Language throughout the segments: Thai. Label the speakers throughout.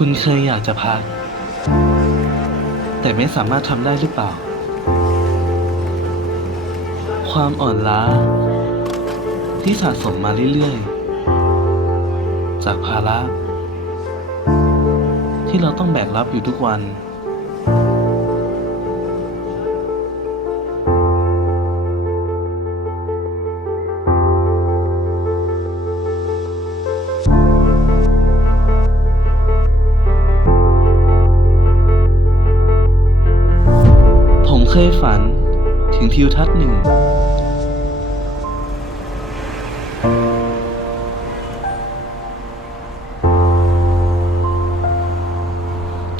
Speaker 1: คุณเคยอยากจะพัก แต่ไม่สามารถทำได้หรือเปล่า ความอ่อนล้า ที่สะสมมาเรื่อยๆ จากภาระ ที่เราต้องแบกรับอยู่ทุกวัน เคยฝันถึงทิวทัศน์หนึ่ง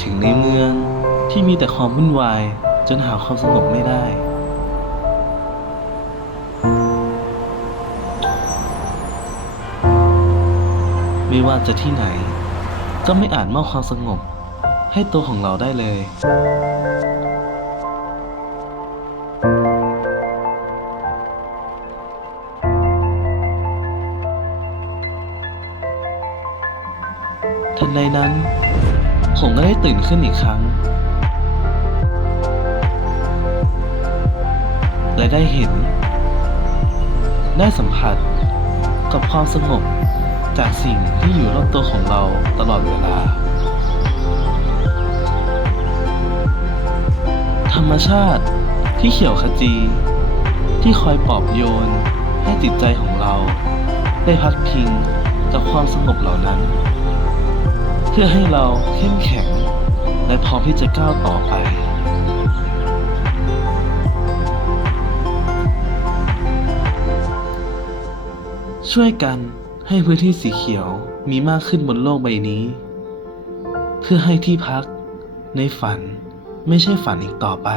Speaker 1: ถึงในเมืองที่มีแต่ความวุ่นวายจนหาความสงบไม่ได้ ไม่ว่าจะที่ไหน ก็ไม่อาจมอบความสงบให้ตัวของเราได้เลย ทันใดนั้น ผมก็ได้ตื่นขึ้นอีกครั้ง และได้เห็น ได้สัมผัส กับความสงบจากสิ่งที่อยู่รอบตัวของเราตลอดเวลา ธรรมชาติที่เขียวขจี ที่คอยปลอบโยนให้จิตใจของเรา ได้พักพิงกับความสงบเหล่านั้น พื่อให้เราเข้มแข็ง และพร้อมที่จะก้าวต่อไป ช่วยกันให้พื้นที่สีเขียวมีมากขึ้นบนโลกใบนี้ เพื่อให้ที่พักในฝันไม่ใช่ฝันอีกต่อไป